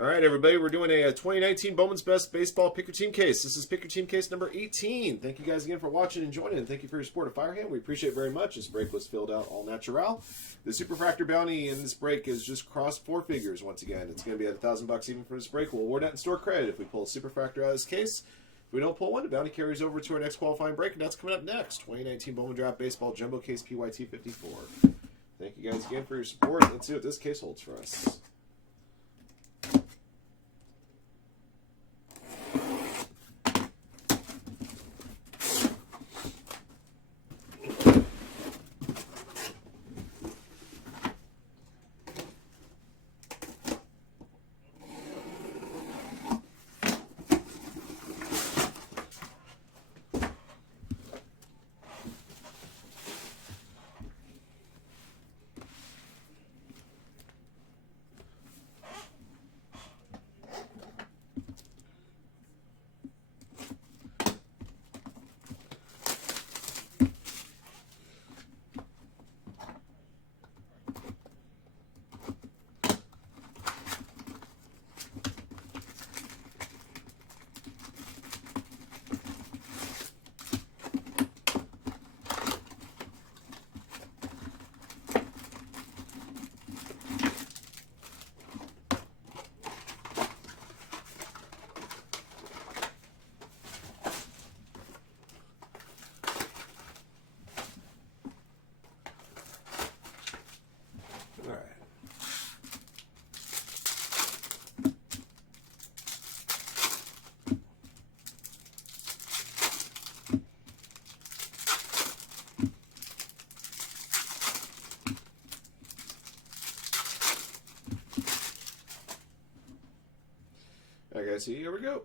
All right, everybody, we're doing a 2019 Bowman's Best Baseball Pick Your Team case. This is Pick Your Team case number 18. Thank you guys again for watching and joining, and thank you for your support of Firehand. We appreciate it very much. This break was filled out all natural. The Superfractor bounty in this break is just crossed 4 figures once again. It's going to be at $1,000 even for this break. We'll award that in store credit if we pull a Superfractor out of this case. If we don't pull one, the bounty carries over to our next qualifying break, and that's coming up next. 2019 Bowman Draft Baseball Jumbo Case PYT 54. Thank you guys again for your support. Let's see what this case holds for us. Okay, so here we go.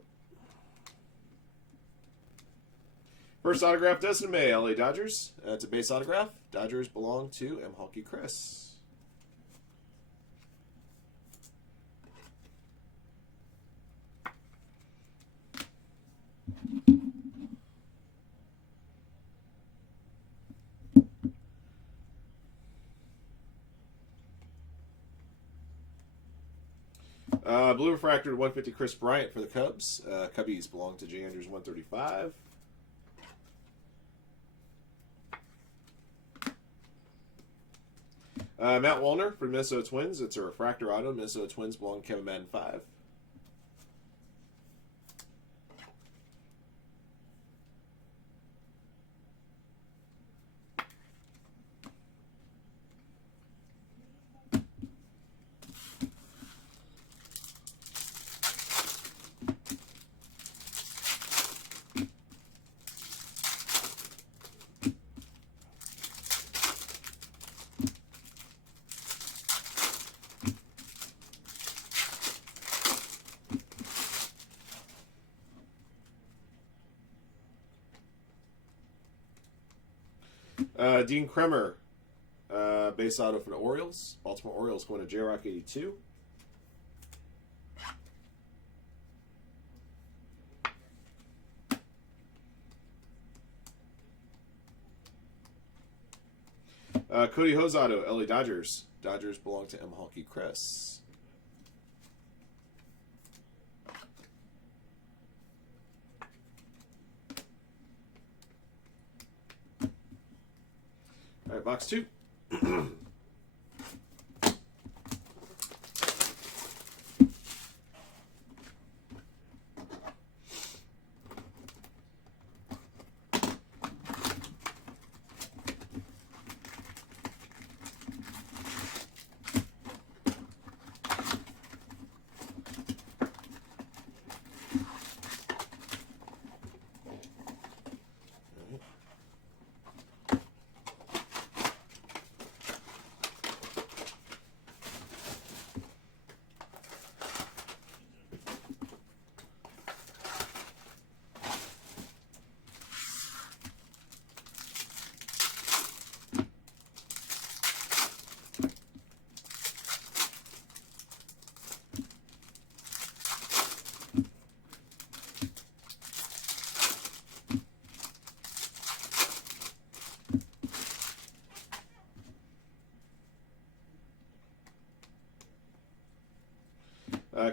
First autograph, Destin May, LA Dodgers. It's a base autograph. Dodgers belong to M. Hulky Chris. Blue refractor 150 Chris Bryant for the Cubs. Cubbies belong to J. Andrews 135. Matt Wallner for Minnesota Twins. It's a refractor auto. Minnesota Twins belong to Kevin Madden 5. Dean Kremer, base auto for the Orioles. Baltimore Orioles going to J-Rock 82. Cody Hose auto, LA Dodgers. Dodgers belong to M. Hulky Chris. All right, box 2.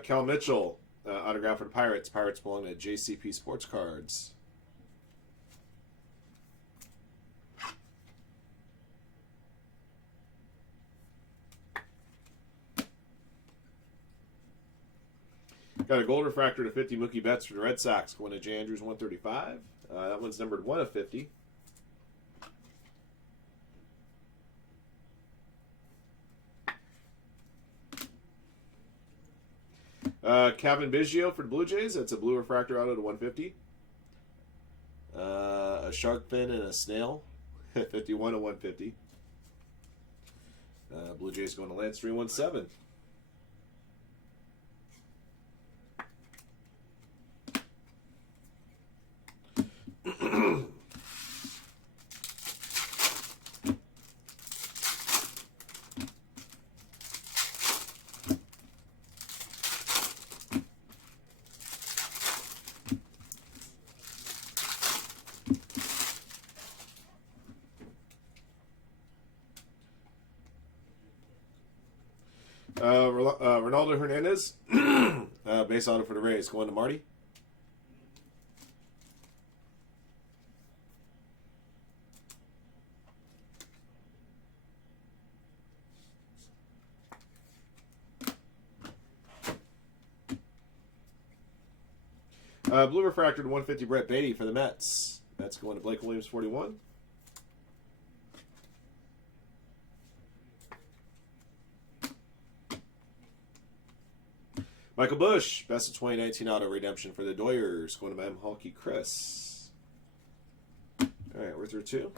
Cal Mitchell, autograph for the Pirates. Pirates belong to JCP Sports Cards. Got a gold refractor to 50 Mookie Betts for the Red Sox, going to J. Andrews 135. That one's numbered 1 of 50. Kevin Biggio for the Blue Jays. That's a blue refractor auto to 150. A shark fin and a snail, 51 to 150. Blue Jays going to Lance 317. Ronaldo Hernandez, base auto for the Rays, going to Marty. Blue refractor to 150 Brett Beatty for the Mets. That's going to Blake Williams 41. Michael Bush, best of 2019 auto redemption for the Doyers, going to M. Hulky Chris. All right, we're through 2.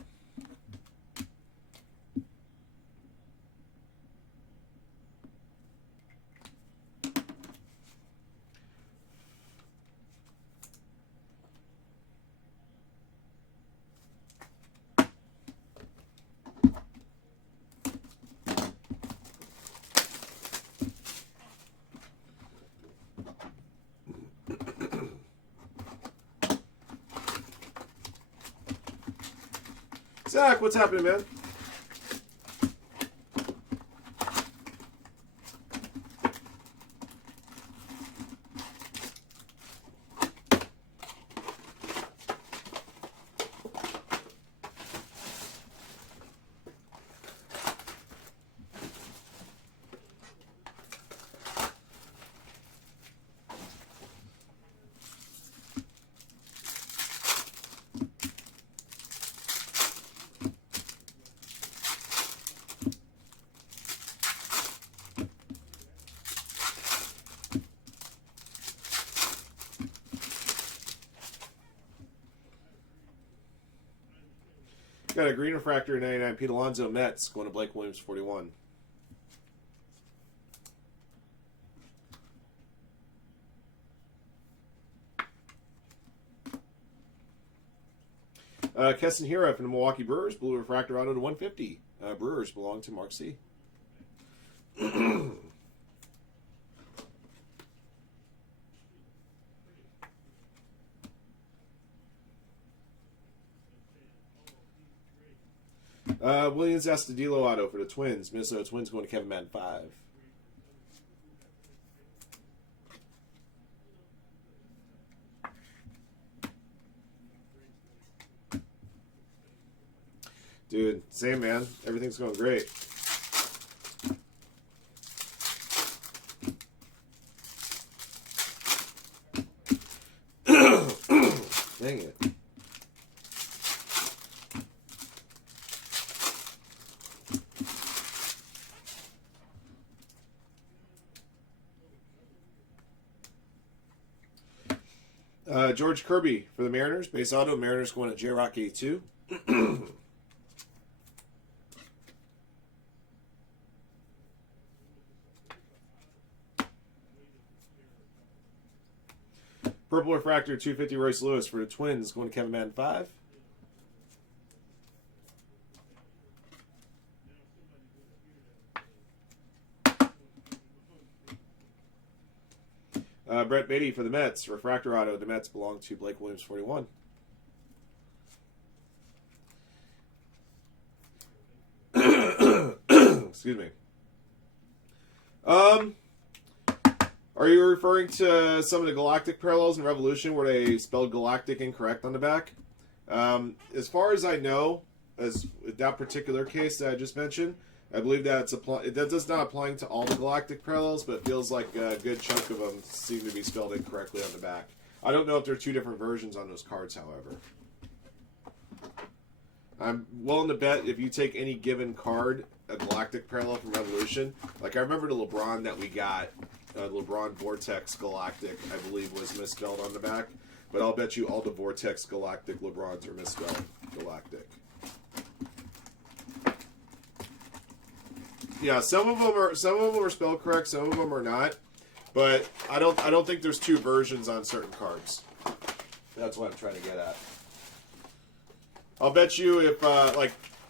Zach, what's happening, man? Got a green refractor 99 Pete Alonso Mets, going to Blake Williams 41. Keston Hiura from the Milwaukee Brewers, blue refractor auto to 150. Brewers belong to Mark C. Williams Astudillo auto for the Twins. Minnesota Twins going to Kevin Madden 5. Dude, same man. Everything's going great. Dang it. George Kirby for the Mariners. Base auto. Mariners going to J-Rock 82. Purple refractor 250 Royce Lewis for the Twins going to Kevin Madden 5. Brett Beatty for the Mets. Refractor auto. The Mets belong to Blake Williams 41. Excuse me. Our Are you referring to some of the Galactic parallels in Revolution where they spelled Galactic incorrect on the back? As far as I know, as that particular case that I just mentioned, I believe that that's not applying to all the Galactic parallels, but it feels like a good chunk of them seem to be spelled incorrectly on the back. I don't know if there are two different versions on those cards, however. I'm willing to bet if you take any given card, a Galactic parallel from Revolution, like I remember the LeBron that we got, LeBron Vortex Galactic, I believe was misspelled on the back, but I'll bet you all the Vortex Galactic LeBrons are misspelled Galactic. Yeah, some of them are spelled correct, some of them are not, but I don't think there's two versions on certain cards. That's what I'm trying to get at. I'll bet you if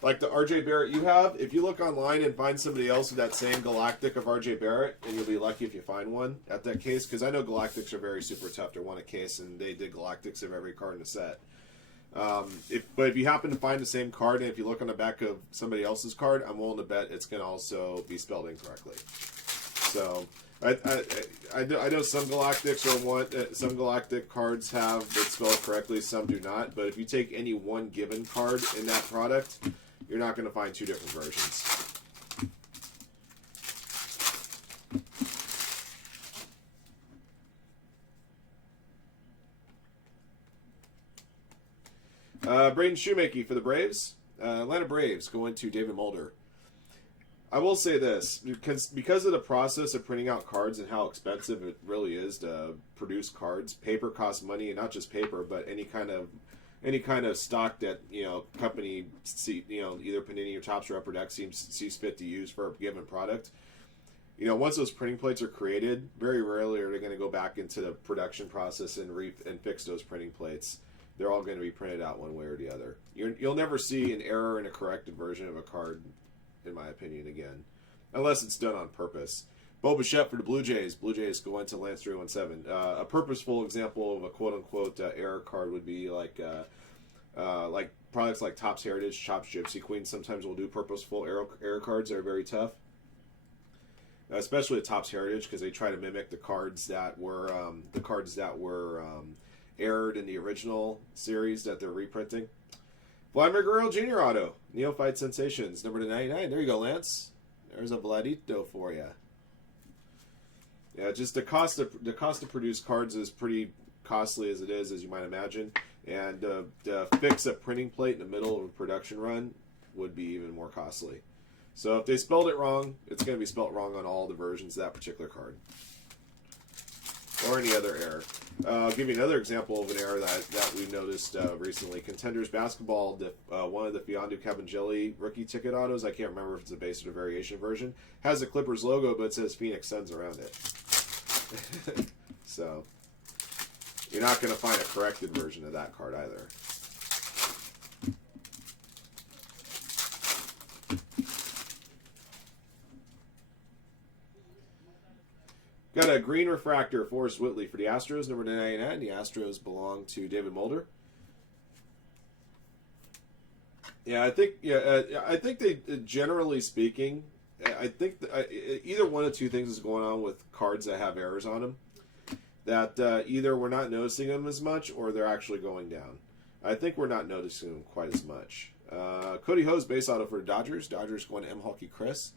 like the RJ Barrett you have, if you look online and find somebody else with that same Galactic of RJ Barrett, and you'll be lucky if you find one at that case, because I know Galactics are very super tough to win a case, and they did Galactics of every card in the set. But if you happen to find the same card, and if you look on the back of somebody else's card, I'm willing to bet it's going to also be spelled incorrectly. So I know some Galactics some Galactic cards have it spelled correctly, some do not. But if you take any one given card in that product, you're not going to find two different versions. Braden Shoemaker for the Braves. Atlanta Braves going to David Mulder. I will say this, because of the process of printing out cards and how expensive it really is to produce cards. Paper costs money, and not just paper, but any kind of stock that company either Panini or Topps or Upper Deck sees fit to use for a given product. Once those printing plates are created, very rarely are they going to go back into the production process and fix those printing plates. They're all going to be printed out one way or the other. You'll never see an error in a corrected version of a card, in my opinion, again, unless it's done on purpose. Bo Bichette for the Blue Jays. Blue Jays go into Lance 317. A purposeful example of a quote-unquote error card would be like products like Topps Heritage, Topps Gypsy Queen. Sometimes will do purposeful error cards that are very tough, especially at Topps Heritage, because they try to mimic the cards that were aired in the original series that they're reprinting. Vladimir Guerrero Jr. Auto. Neophyte Sensations. Number 99. There you go, Lance. There's a Vladito for you. Yeah, just the cost to produce cards is pretty costly as it is, as you might imagine. And to fix a printing plate in the middle of a production run would be even more costly. So if they spelled it wrong, it's going to be spelled wrong on all the versions of that particular card. Or any other error. I'll give you another example of an error that we noticed recently. Contenders Basketball, one of the Fiondu Cabangeli rookie ticket autos, I can't remember if it's a base or a variation version, has the Clippers logo, but it says Phoenix Suns around it. So, you're not going to find a corrected version of that card either. Got a green refractor, Forrest Whitley for the Astros, number 99. The Astros belong to David Mulder. I think they, generally speaking, I think either one of two things is going on with cards that have errors on them. That either we're not noticing them as much, or they're actually going down. I think we're not noticing them quite as much. Cody Ho's base auto for the Dodgers. Dodgers going to M. Hulky Chris.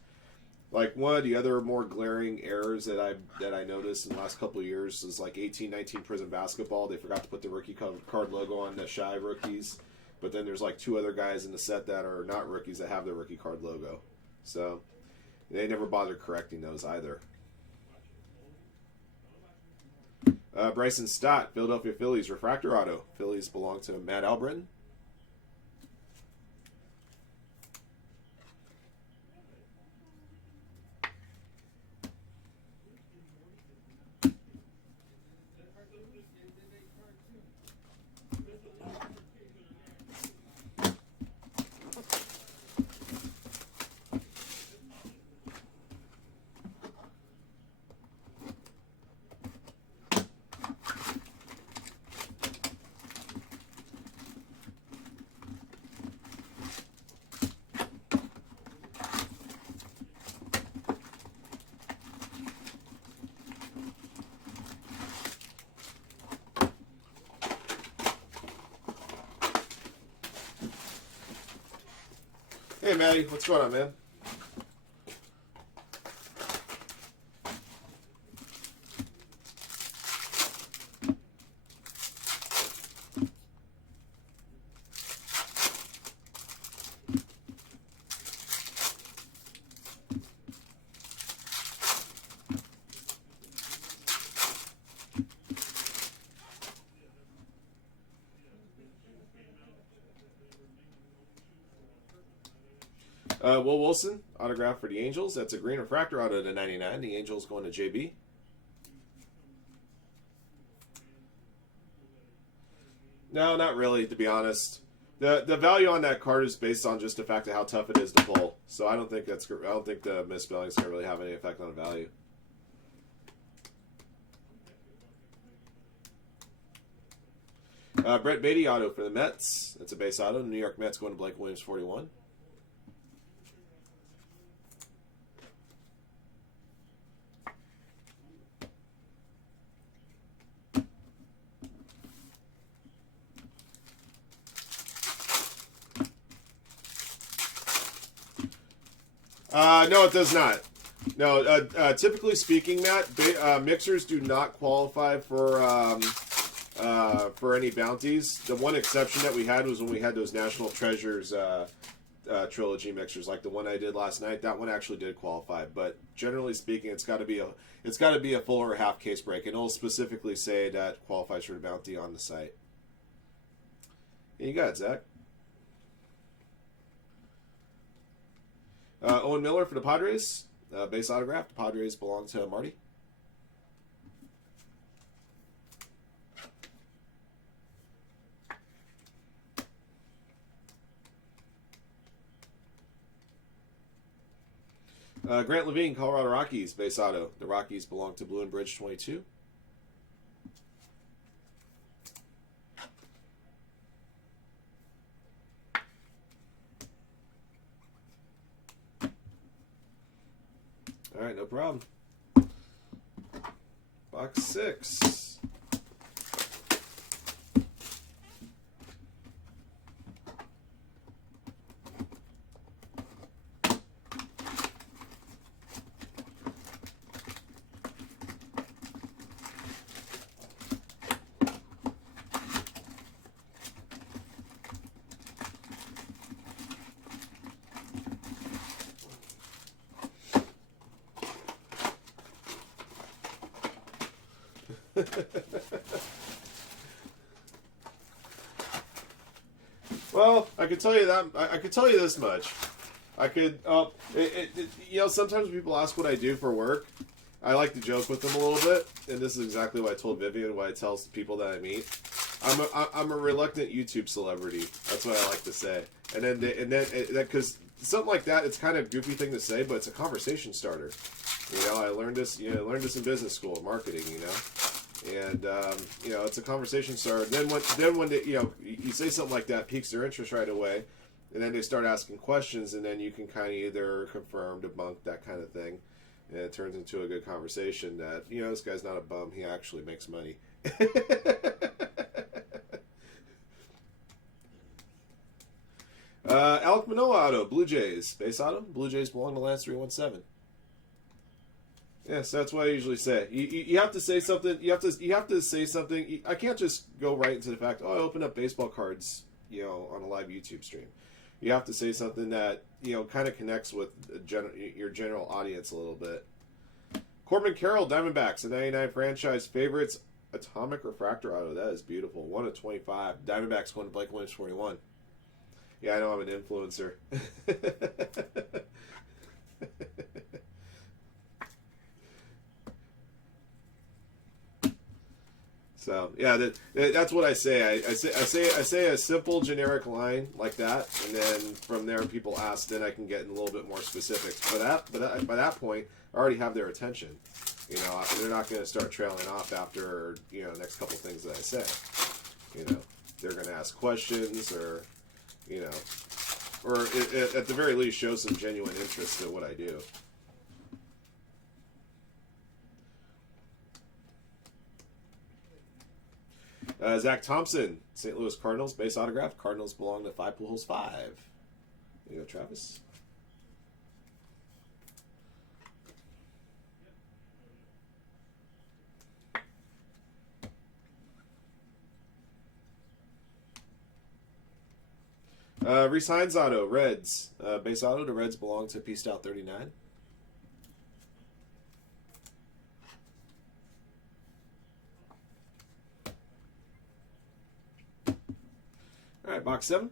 Like one of the other more glaring errors that I noticed in the last couple of years is like 18-19 Prism Basketball. They forgot to put the rookie card logo on the shy rookies, but then there's like two other guys in the set that are not rookies that have their rookie card logo. So they never bothered correcting those either. Bryson Stott, Philadelphia Phillies refractor auto. Phillies belong to Matt Albritton. Hey, Maddie, what's going on, man? Will Wilson, autograph for the Angels. That's a green refractor auto to 99. The Angels going to JB. No, not really, to be honest. The value on that card is based on just the fact of how tough it is to pull. So I don't think the misspelling is going to really have any effect on the value. Brett Beatty auto for the Mets. That's a base auto. The New York Mets going to Blake Williams 41. No, it does not. No, typically speaking, Matt, mixers do not qualify for any bounties. The one exception that we had was when we had those National Treasures trilogy mixers, like the one I did last night. That one actually did qualify, but generally speaking, it's got to be a full or half case break, and it'll specifically say that qualifies for the bounty on the site. Yeah, you got it, Zach. Owen Miller for the Padres. Base autograph. The Padres belong to Marty. Grant Levine, Colorado Rockies. Base auto. The Rockies belong to Blue and Bridge 22. All right, no problem. Box 6. Well, I could tell you that. I could tell you this much. I could. Sometimes people ask what I do for work. I like to joke with them a little bit, and this is exactly what I told Vivian. What I tell people that I meet. I'm a reluctant YouTube celebrity. That's what I like to say. And then because something like that, it's kind of a goofy thing to say, but it's a conversation starter. I learned this. Learned this in business school, marketing. And it's a conversation starter. Then when they, you say something like that, piques their interest right away, and then they start asking questions, and then you can kind of either confirm, debunk, that kind of thing, and it turns into a good conversation. That this guy's not a bum; he actually makes money. Alec Manoah auto, Blue Jays base auto. Blue Jays belong to Lance 317. Yes, that's what I usually say. You have to say something. You have to say something. I can't just go right into the fact, I opened up baseball cards, on a live YouTube stream. You have to say something that kind of connects with your general audience a little bit. Corbin Carroll, Diamondbacks, the 99 franchise favorites, atomic refractor auto. That is beautiful. 1 of 25. Diamondbacks going to Blake Williams 41. Yeah, I know I'm an influencer. So yeah, that's what I say. I say a simple generic line like that, and then from there people ask, then I can get in a little bit more specifics. But by that point, I already have their attention. They're not going to start trailing off after next couple things that I say. They're going to ask questions, or at the very least show some genuine interest in what I do. Zach Thompson, St. Louis Cardinals, base autograph. Cardinals belong to 5 Pools 5. There you go, Travis. Reese Hines auto, Reds. Base auto to Reds belong to Peaced Out 39. All right, box 7.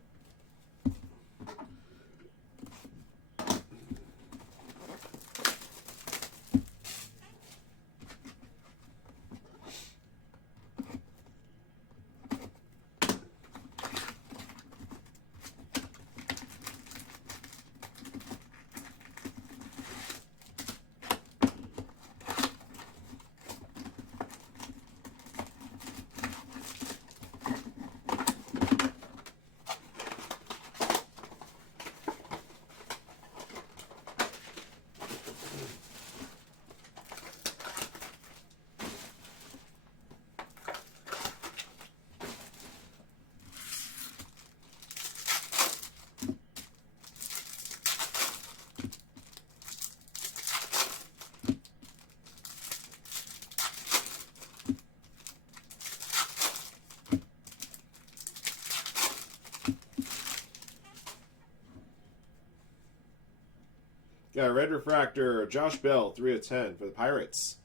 Got a red refractor, Josh Bell, 3 of 10 for the Pirates.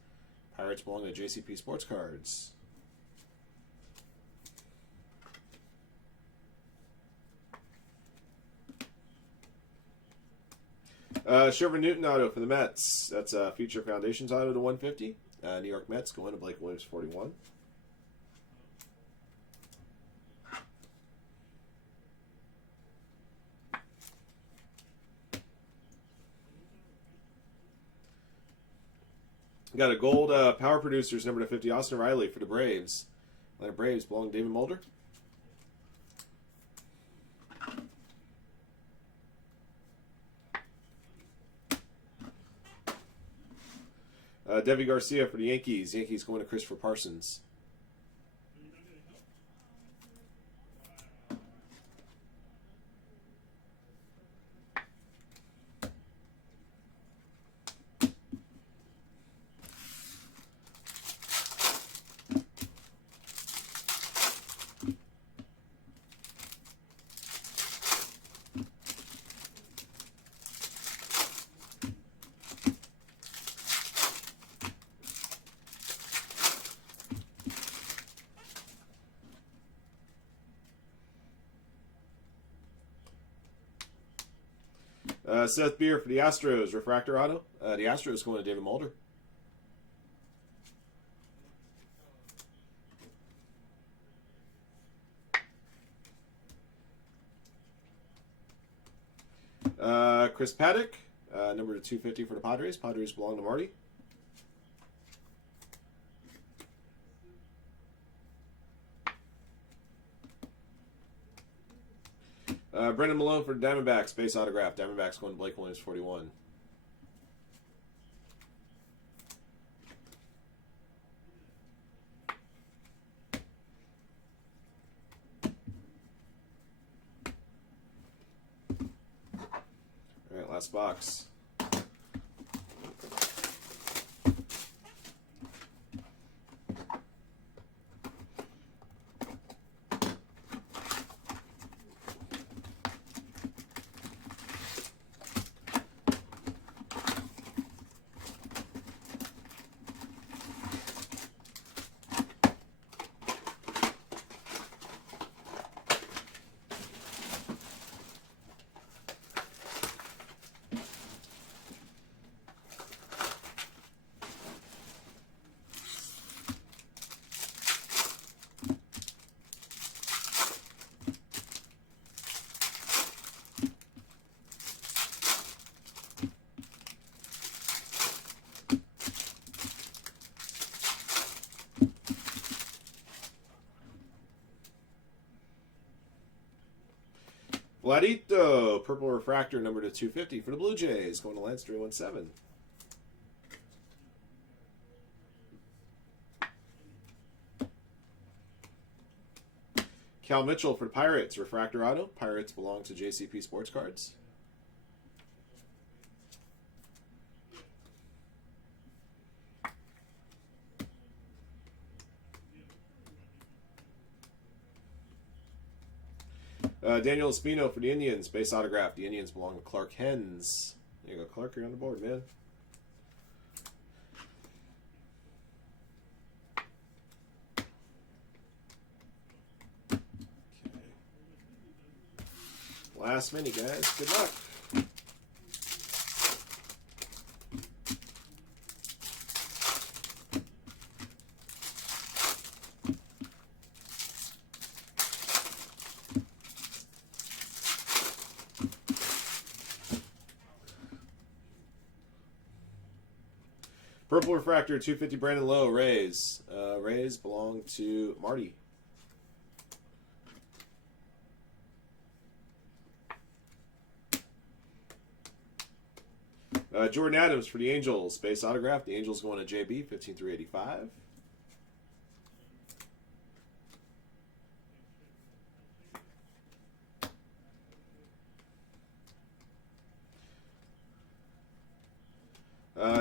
Pirates belong to JCP Sports Cards. Shervin Newton auto for the Mets. That's a Future Foundations auto to 150. New York Mets going to Blake Williams, 41. Got a gold Power Producers number to 50, Austin Riley for the Braves. Atlanta Braves belong to David Mulder. Devi Garcia for the Yankees. Yankees going to Christopher Parsons. Seth Beer for the Astros, refractor auto. The Astros going to David Mulder. Chris Paddock, number to 250 for the Padres. Padres belong to Marty. Brendan Malone for Diamondbacks, base autograph. Diamondbacks going to Blake Williams, 41. All right, last box. Vladito, purple refractor, number to 250 for the Blue Jays, going to Lance 317. Cal Mitchell for the Pirates, refractor auto. Pirates belong to JCP Sports Cards. Daniel Espino for the Indians. Base autograph. The Indians belong to Clark Hens. There you go, Clark. You're on the board, man. Okay. Last mini, guys. Good luck. Purple Refractor, 250 Brandon Lowe, Rays. Rays belong to Marty. Jordan Adams for the Angels. Base autograph. The Angels going to JB, 15/385.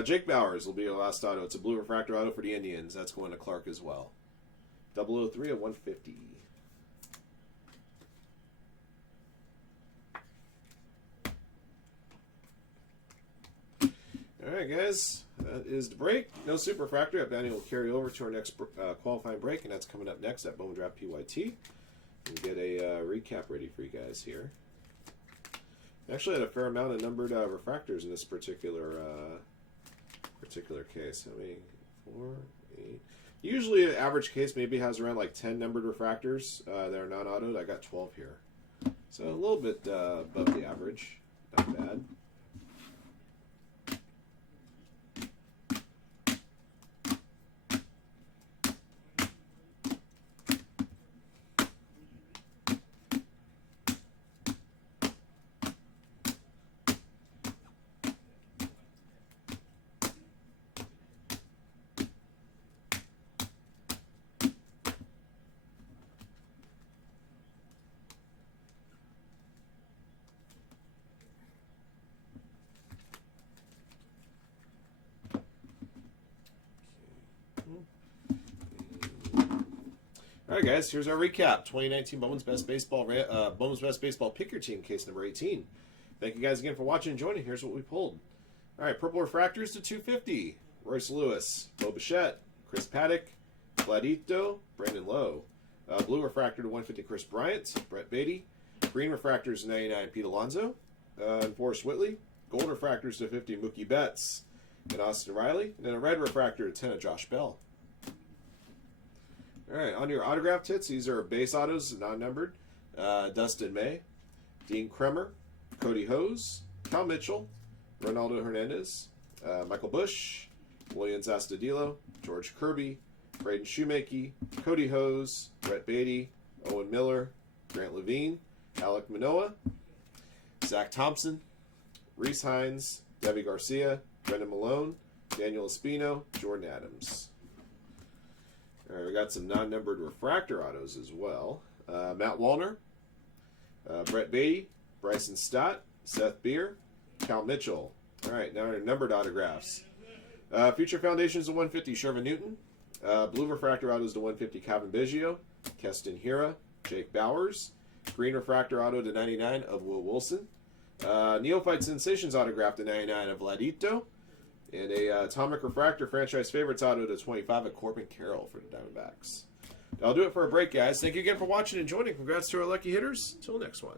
Jake Bowers will be your last auto. It's a blue refractor auto for the Indians. That's going to Clark as well. 003 of 150. All right, guys. That is the break. No super refractor. That Danny will carry over to our next qualifying break, and that's coming up next at Bowman Draft PYT. We'll get a recap ready for you guys here. Actually had a fair amount of numbered refractors in this particular case. I mean, 4, 8. Usually an average case maybe has around like 10 numbered refractors that are non-autoed. I got 12 here. So a little bit above the average. Not bad. All right, guys. Here's our recap: 2019 Bowman's Best Baseball, Pick Your Team case number 18. Thank you guys again for watching and joining. Here's what we pulled. All right, purple refractors to 250: Royce Lewis, Bo Bichette, Chris Paddock, Vladito, Brandon Lowe. Blue refractor to 150: Chris Bryant, Brett Beatty. Green refractors to 99: Pete Alonso and Forrest Whitley. Gold refractors to 50: Mookie Betts and Austin Riley. And then a red refractor to 10 of Josh Bell. All right, on your autograph hits, these are base autos, non-numbered. Dustin May, Dean Kremer, Cody Hose, Cal Mitchell, Ronaldo Hernandez, Michael Bush, Williams Astudillo, George Kirby, Braden Shoemaker, Cody Hose, Brett Beatty, Owen Miller, Grant Levine, Alek Manoah, Zach Thompson, Reese Hines, Debbie Garcia, Brendan Malone, Daniel Espino, Jordan Adams. All right, we got some non-numbered refractor autos as well. Matt Wallner, Brett Beatty, Bryson Stott, Seth Beer, Cal Mitchell. All right, now our numbered autographs. Future Foundations to 150, Shervin Newton. Blue refractor autos to 150, Calvin Biggio, Keston Hira, Jake Bowers. Green refractor auto to 99 of Will Wilson. Neophyte Sensations autograph to 99 of Vladito. And a Atomic Refractor Franchise Favorites auto to 25 of Corbin Carroll for the Diamondbacks. That'll do it for a break, guys. Thank you again for watching and joining. Congrats to our lucky hitters. Until next one.